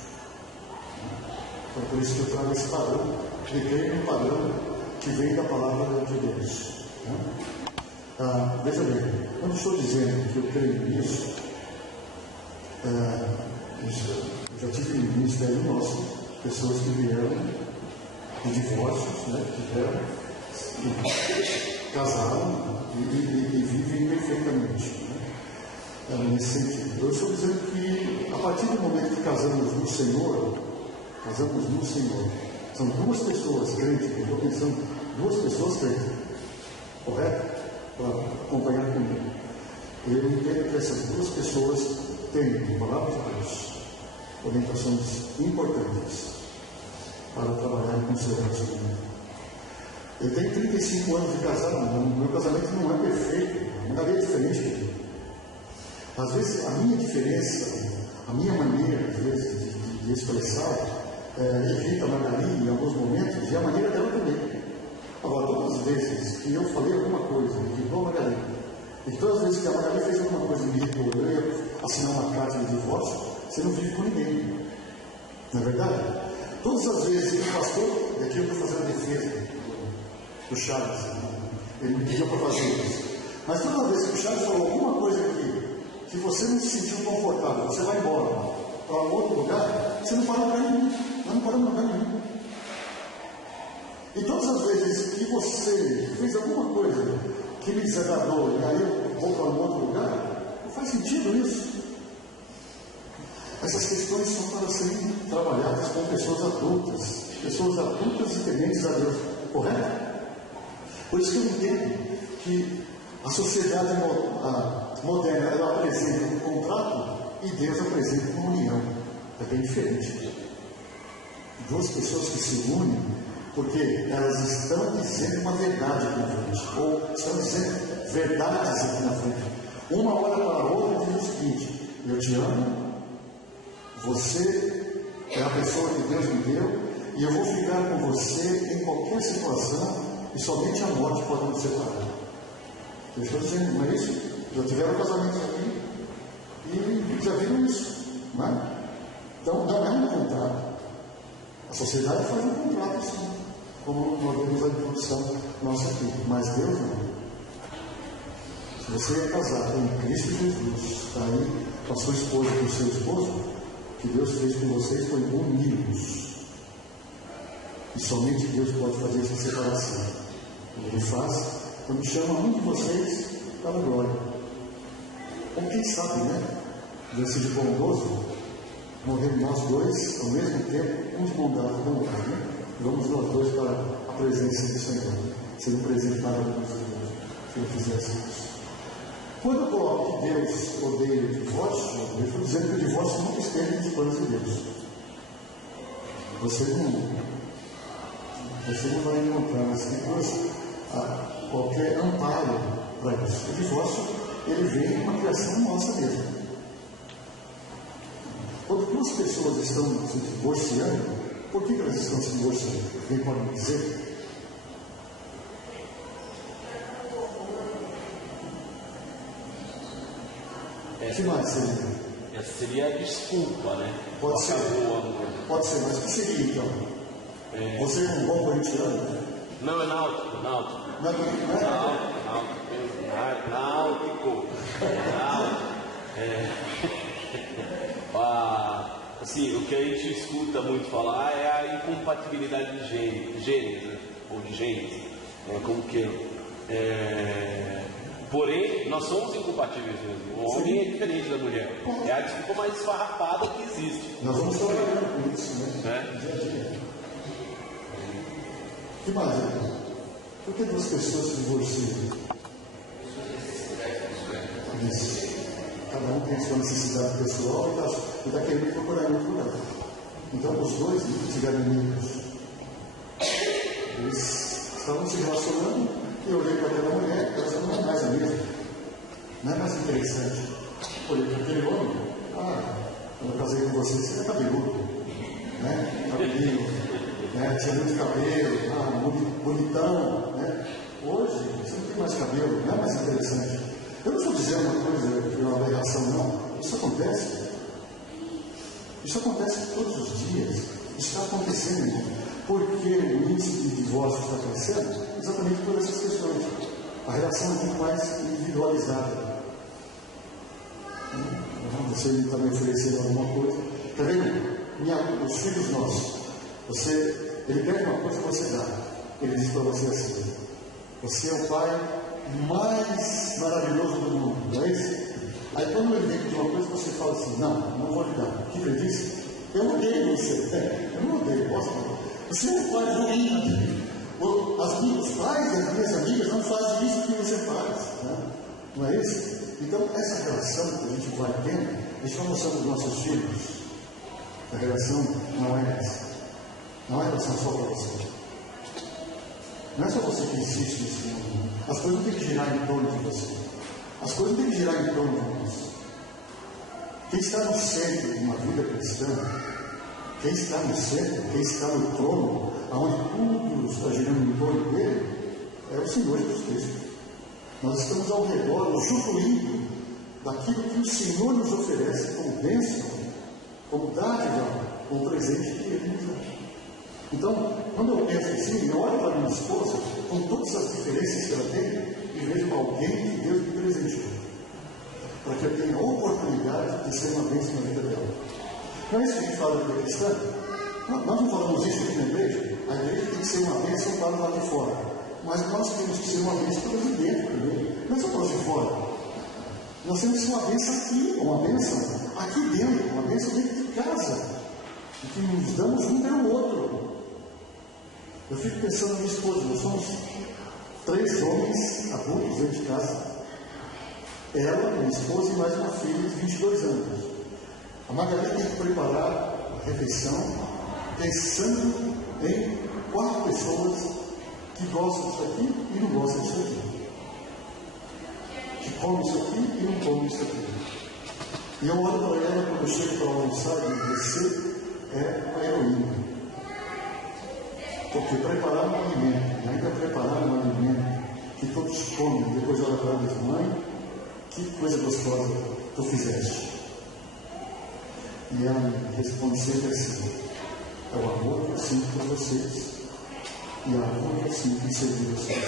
Então por isso que eu trago esse padrão. Eu creio no padrão que vem da palavra de Deus. Né? Veja bem, quando estou dizendo que eu creio nisso, eu já tive no ministério nosso pessoas que vieram de divórcios, né, que vieram e casaram e vivem perfeitamente. Né? Nesse sentido. Eu estou dizendo que a partir do momento que casamos no Senhor, são duas pessoas crentes, eu estou pensando, duas pessoas crentes, correto? Para acompanhar comigo. Eu entendo que essas duas pessoas têm, em palavras de Deus, orientações importantes para trabalhar com o seu relacionamento. Eu tenho 35 anos de casado, meu casamento não é perfeito, não é diferente dele. Às vezes a minha diferença, a minha maneira, às vezes, de expressar, irrita a Margarida em alguns momentos, e a maneira dela também. Agora, todas as vezes que eu falei alguma coisa que irritou a Margarida, e todas as vezes que a Margarida fez alguma coisa que me irritou, eu ia assinar uma carta de divórcio, você não vive com ninguém. Não é verdade? Todas as vezes que o pastor, e aqui eu estou fazendo a defesa do Charles, ele me pediu para fazer isso. Mas toda vez que o Charles falou alguma coisa aqui, que você não se sentiu confortável, você vai embora para outro lugar, você não para em lugar nenhum. Nós não paramos em lugar nenhum. E todas as vezes que você fez alguma coisa que me desagradou, e aí eu vou para um outro lugar, não faz sentido isso. Essas questões são para serem trabalhadas com pessoas adultas e tementes a Deus, correto? Por isso que eu entendo que a sociedade moderna, ela apresenta um contrato e Deus apresenta uma união. É bem diferente. Duas pessoas que se unem porque elas estão dizendo uma verdade aqui na frente, ou estão dizendo verdades aqui na frente. Uma olha para a outra e diz o seguinte: eu te amo, você é a pessoa que Deus me deu, e eu vou ficar com você em qualquer situação, e somente a morte pode nos separar. Eu estou dizendo, não é isso? Já tiveram casamentos aqui e já viram isso, não é? Então não é um contrato. A sociedade faz um contrato, sim, como nós vemos a introdução nossa aqui, mas Deus não. Se você é casado em Cristo Jesus, está aí com a sua esposa, com o seu esposo, o que Deus fez com vocês foi uni-los. E somente Deus pode fazer essa separação. Ele faz quando chama um de vocês para a glória. Ou quem sabe, né? Deus seja bondoso, morrer nós dois ao mesmo tempo, uns mão dada, né? Vamos nós dois para a presença do Senhor. Seria um presente maravilhoso de Deus, se ele fizesse isso. Quando eu coloco que Deus odeia o divórcio, eu estou dizendo que o divórcio nunca esteve nos planos de Deus. Você não vai encontrar nas Escrituras qualquer amparo para isso. O divórcio, ele vem de uma criação nossa mesmo. Quando duas pessoas estão se divorciando, por que elas estão se divorciando? Alguém pode me dizer? O que mais seria? Essa seria a desculpa, né? Pode ser. Pode ser, mas o que seria então? Você é um bom corintiano? Não, é náutico. Náutico. Assim, o que a gente escuta muito falar é a incompatibilidade de gêneros, né? Ou de genes, como que porém, nós somos incompatíveis mesmo. O homem é diferente da mulher. É a desculpa mais esfarrapada que existe. Nós vamos trabalhando com isso, né? Dia a dia. O que mais, então? Por que duas pessoas se divorciam? Isso. Cada um tem sua necessidade pessoal e está querendo procurar em outro lugar. Então, os dois tiveram inimigos. Eles estavam se relacionando e eu olhei para aquela mulher, ela não é mais a mesma. Não é mais interessante. Olhei para aquele homem, quando eu casei com você é cabeludo, né? Cabelinho, né? Tinha muito cabelo, bonitão, né? Hoje, você não tem mais cabelo, não é mais interessante. Eu não estou dizendo uma coisa que é uma aberração, não. Isso acontece. Isso acontece todos os dias. Isso está acontecendo, irmão. Porque o índice de divórcio está crescendo exatamente por essas questões. A relação é muito mais individualizada. Você também ofereceu alguma coisa. Está vendo? Os filhos nossos. Ele pede uma coisa, você dá. Ele diz para você assim: você é o pai mais maravilhoso do mundo, não é isso? Aí quando ele vem pedir uma coisa, você fala assim: não vou lhe dar. O que ele disse? Eu odeio você. Eu não odeio, posso falar. Você é um pai ruim. Os pais das minhas amigas não fazem isso que você faz, né? Não é isso? Então, essa relação que a gente vai tendo, a gente vai mostrando aos nossos filhos. A relação não é essa. Não é relação só para você. Não é só você que insiste nesse mundo. As coisas não têm que girar em torno de você. As coisas não têm que girar em torno de nós. Quem está no centro de uma vida cristã, quem está no centro, quem está no trono, onde tudo está girando em torno dele, é o Senhor Jesus Cristo. Nós estamos ao redor, usufruindo daquilo que o Senhor nos oferece como bênção, como dádiva, como presente que Ele nos dá. Então, quando eu penso assim, eu olho para minha esposa, com todas as diferenças que ela tem, e vejo alguém que Deus me presenteou, para que eu tenha a oportunidade de ser uma bênção na vida dela. Não é isso que a gente fala da cristã? Nós não falamos isso aqui na igreja. A igreja tem que ser uma bênção para lá de fora. Mas nós temos que ser uma bênção para de dentro também. Não é só para de fora. Nós temos que ser uma bênção aqui, uma bênção aqui dentro, uma bênção dentro de casa. E que nos damos um pelo outro. Eu fico pensando na minha esposa, nós somos 3 homens adultos dentro de casa. Ela, minha esposa e mais uma filha de 22 anos. A Margarida tem que preparar a refeição pensando em 4 pessoas que gostam disso aqui e não gostam disso aqui. Que comem isso aqui e não comem isso aqui. E eu olho para ela quando eu chego para almoçar e descer, é a heroína. Porque preparar um alimento, ainda preparar um alimento que todos comem, depois olha para ela e diz: mãe, que coisa gostosa tu fizeste. E ela me responde sempre assim: é o amor que eu sinto por vocês e o amor que eu sinto em servir vocês.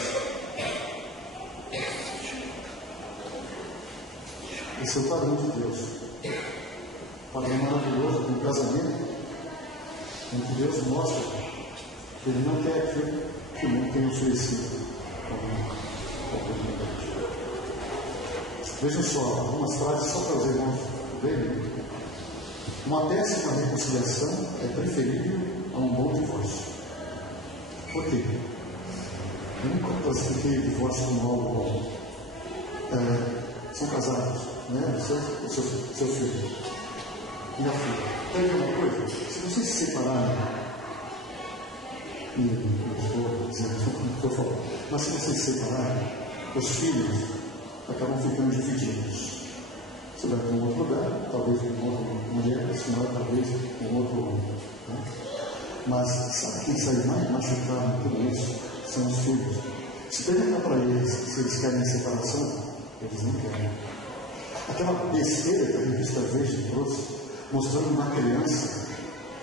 Esse é o padrão de Deus. O padrão maravilhoso do casamento, em que Deus mostra que Ele não quer aquilo que não tem oferecido como oportunidade. Vejam só, algumas frases só para os irmãos verem. Uma péssima reconciliação é preferível a um bom divórcio. Por quê? Eu nunca classifiquei o divórcio como algo bom. São casados, né? Seus filhos. E a filha. Quer ver uma coisa? Se vocês se separarem, por favor, mas se vocês se separarem, os filhos acabam ficando divididos. Você vai para um outro lugar, talvez com outra mulher, a senhora talvez com outro homem. Né? Mas sabe quem sai mais machucado em tudo isso? São os filhos. Se perguntar para eles se eles querem separação, eles não querem. Aquela besteira que a revista Veja trouxe, mostrando uma criança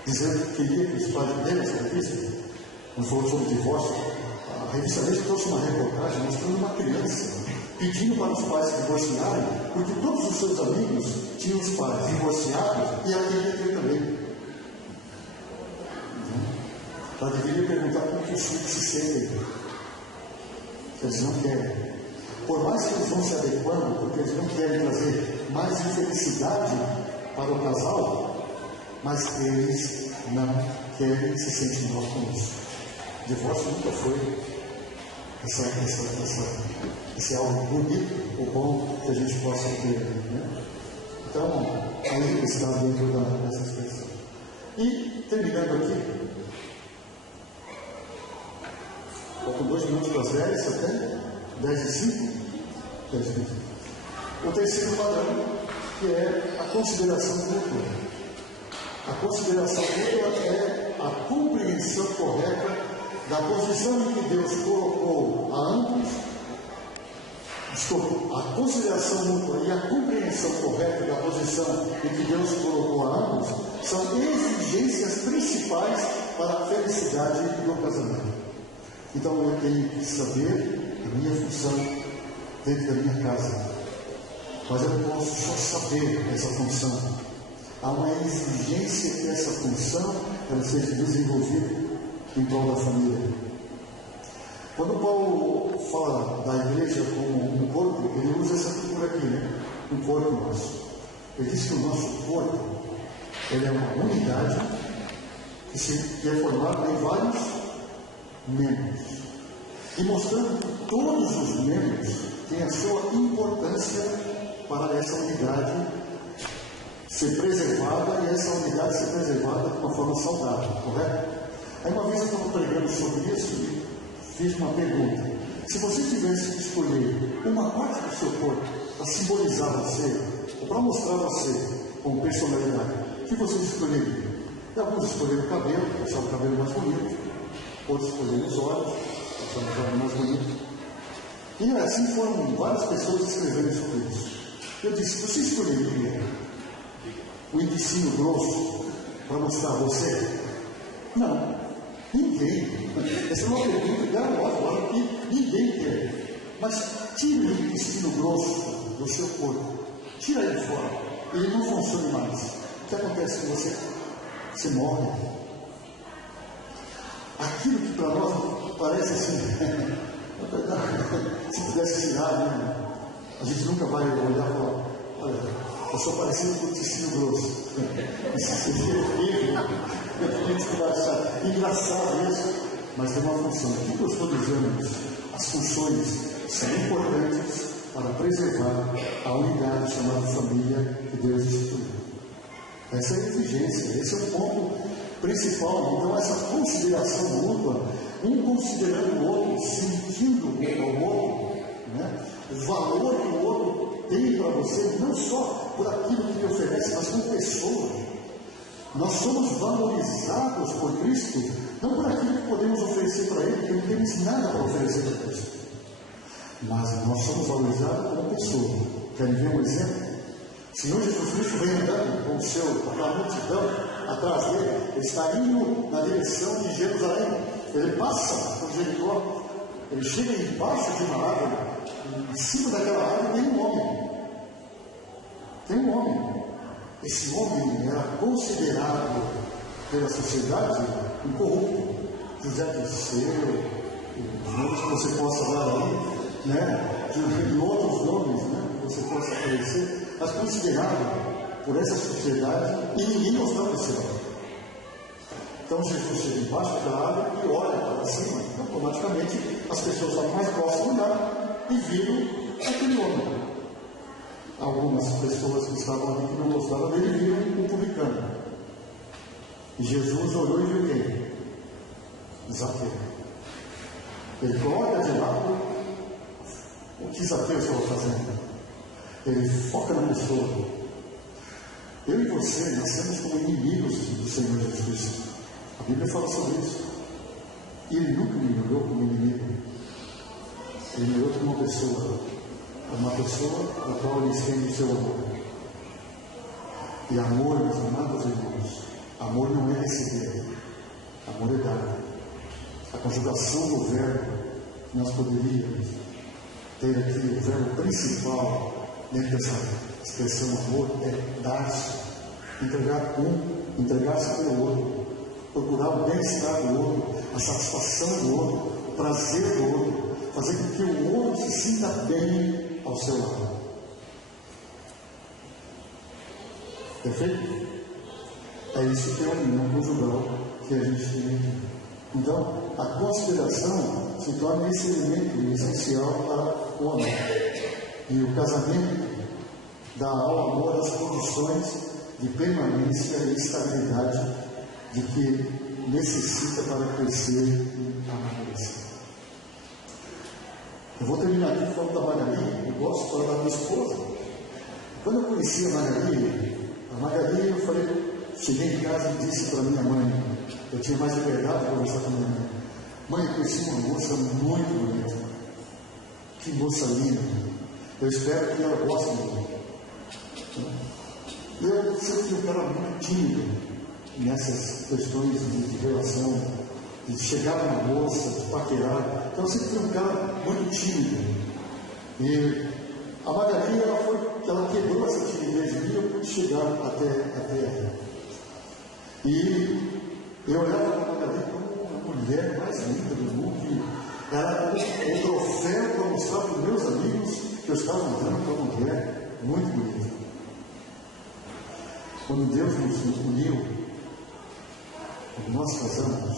dizendo que queria que os pais dele, essa revista, não falou sobre divórcio, a revista Veja trouxe uma reportagem mostrando uma criança pedindo para os pais se divorciarem, porque todos os seus amigos tinham os pais divorciados e ela queria ter também. Ela deveria perguntar como que os filhos se sentem. Eles não querem. Por mais que eles vão se adequando, porque eles não querem trazer mais infelicidade para o casal, mas eles não querem se sentir mal com isso. Divórcio nunca foi esse algo bonito ou bom que a gente possa ter. Né? Então, aí está dentro dessa expressão. E, terminando aqui, faltam 2 minutos para as 10, até 10h05. O terceiro padrão, que é a consideração mútua. A consideração mútua é a compreensão correta da posição em que Deus colocou a ambos. A consideração mútua e a compreensão correta da posição em que Deus colocou a ambos são exigências principais para a felicidade do casamento. Então eu tenho que saber a minha função dentro da minha casa, mas eu não posso só saber essa função. Há uma exigência que essa função ela seja desenvolvida em prol da família. Quando Paulo fala da igreja como um corpo, ele usa essa figura aqui, né? Um corpo nosso. Ele diz que o nosso corpo ele é uma unidade que é formada em vários membros, e mostrando que todos os membros têm a sua importância para essa unidade ser preservada e essa unidade ser preservada de uma forma saudável, correto? Aí uma vez eu estava pregando sobre isso e fiz uma pergunta. Se você tivesse que escolher uma parte do seu corpo para simbolizar você, ou para mostrar você como personalidade, o que você escolheria? E alguns escolheram o cabelo, achavam o cabelo mais bonito, outros escolheram os olhos, achavam os olhos mais bonitos. E assim foram várias pessoas escrevendo sobre isso. Eu disse, você escolheria o indicinho grosso para mostrar você? Não. Ninguém. Essa é uma pergunta garbosa, que ninguém quer. Mas tire o intestino grosso do seu corpo. Tira ele fora. Ele não funciona mais. O que acontece com você? Você morre. Aquilo que para nós parece assim, na verdade, se pudesse tirar, né? A gente nunca vai olhar e falar, olha, eu sou parecido com o intestino grosso. Isso seria horrível. Engraçado isso, mas tem uma função. O que eu estou dizendo? As funções são importantes para preservar a unidade chamada família que Deus instituiu. Essa é a exigência, esse é o ponto principal. Então, essa consideração mútua, um considerando o outro, sentindo o outro, né? O valor que o outro tem para você, não só por aquilo que ele oferece, mas como pessoa. Nós somos valorizados por Cristo, não por aquilo que podemos oferecer para Ele, porque não temos nada para oferecer para Cristo. Mas nós somos valorizados como pessoa. Querem ver um exemplo? O Senhor Jesus Cristo vem andando com aquela multidão atrás dele, ele está indo na direção de Jerusalém. Ele passa por Jericó, ele chega embaixo de uma árvore, em cima daquela árvore tem um homem. Tem um homem. Esse homem era considerado pela sociedade um corrupto. José Terceiro, os nomes que você possa dar aí, né? E outros nomes, né? você possa aparecer, mas considerado por essa sociedade e ninguém gostava desse lado. Então Jesus chega embaixo da água e olha para cima, automaticamente as pessoas estavam mais próximas de olhar e viram aquele homem. Algumas pessoas que estavam ali que não gostavam dele viram o publicano. E Jesus olhou e viu quem? Zaqueu. Ele olha de lado o que Zaqueu estava fazendo. Ele foca na pessoa. Eu e você nascemos como inimigos do Senhor Jesus Cristo. A Bíblia fala sobre isso. E ele nunca me olhou como inimigo. Ele me olhou como uma pessoa da qual ele estende o seu amor. E amor, meus amados irmãos, amor não é receber, amor é dar. A conjugação do verbo que nós poderíamos ter aqui, o verbo principal dentro dessa expressão amor é dar-se, entregar-se pelo outro, procurar o bem-estar do outro, a satisfação do outro, o prazer do outro, fazer com que o outro se sinta bem ao seu lado. Perfeito? É isso que é a união conjugal que a gente tem aqui. Então, a consideração se torna esse elemento essencial para o amor. E o casamento dá ao amor as condições de permanência e estabilidade de que necessita para crescer e amadurecer. Eu vou terminar aqui falando da Magali. Eu gosto de falar da minha esposa. Quando eu conheci a Magali, eu falei, cheguei em casa e disse para minha mãe, eu tinha mais liberdade para conversar com a minha mãe. Mãe, eu conheci uma moça muito bonita. Que moça linda. Eu espero que ela goste de mim. Eu sempre fui um cara muito tímido nessas questões de relação, de chegar na moça, de paquerar. Então eu sempre fui um cara muito tímido. E a Magali, ela quebrou essa timidez em mim e eu pude chegar até ela. E eu olhava para a Magali como a mulher mais linda do mundo. Ela era um troféu para mostrar para os meus amigos que eu estava andando com uma mulher muito bonita. Quando Deus nos uniu, quando nós casamos,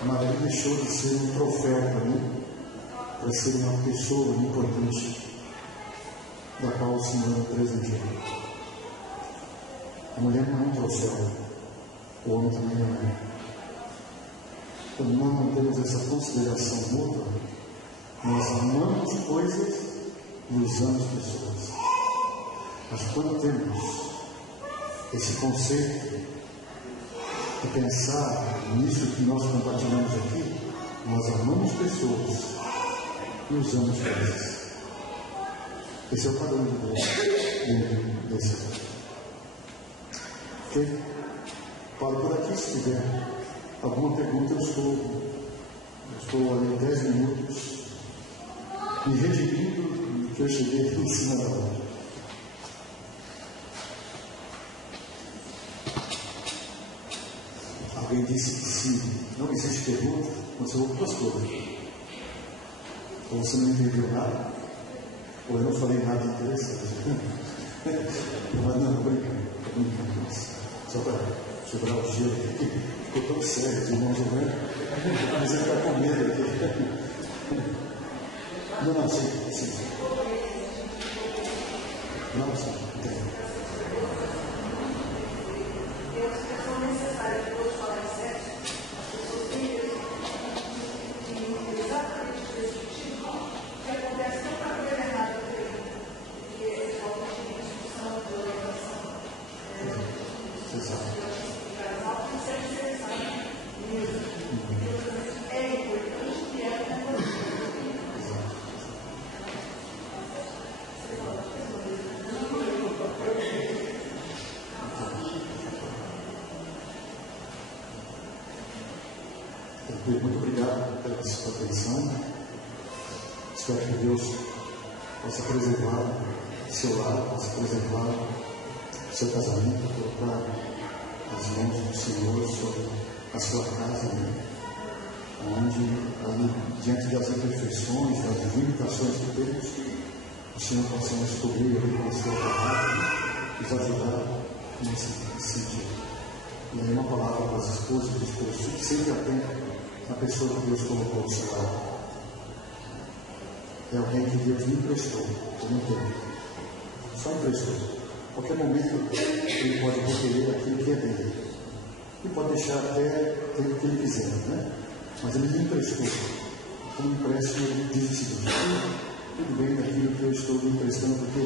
a Magali deixou de ser um troféu para mim, para ser uma pessoa importante, da qual o Senhor me presenteou. A mulher não é um troféu, o homem também não é. Quando nós não temos essa consideração mútua, nós amamos coisas e usamos pessoas. Mas quando temos esse conceito de pensar nisso que nós compartilhamos aqui, nós amamos pessoas e usamos coisas. Esse é o padrão de Deus dentro desse aqui. Ok? Paro por aqui se tiver alguma pergunta. Eu estou ali 10 minutos me redimindo que eu cheguei aqui em cima da hora. Alguém disse que se não existe pergunta, você ouve duas coisas. Ou você não entendeu nada, ou eu não falei nada interessante. Mas não, estou brincando. Só para quebrar o gelo aqui. Ficou tão sério, os irmãos ouvindo. Mas ele está com medo aqui. Não, sim. Não, sim, entendo. Muito obrigado pela sua atenção. Espero que Deus possa preservar o seu lar, possa preservar o seu casamento, colocar as mãos do Senhor sobre a sua casa, onde, ali, diante das imperfeições, das limitações que temos, o o Senhor possa nos cobrir, reconhecer a palavra, nos ajudar nesse sentido. E aí uma palavra para as esposas e os esposos, fique sempre atento à pessoa que Deus colocou ao seu lado. É alguém que Deus me emprestou, eu não tenho. Só emprestou. A qualquer momento ele pode requerer aquilo que é dele. E pode deixar até ter o que ele quiser, né? Mas ele me emprestou. Como empréstimo, ele diz o seguinte: tudo bem daquilo que eu estou me emprestando, porque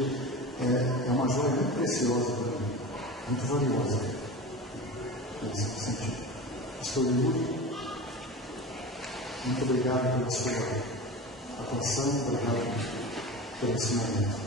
é uma joia muito preciosa para mim, muito valiosa. Nesse sentido. Pastor Yuri, muito obrigado pela sua atenção, obrigado pelo esse momento.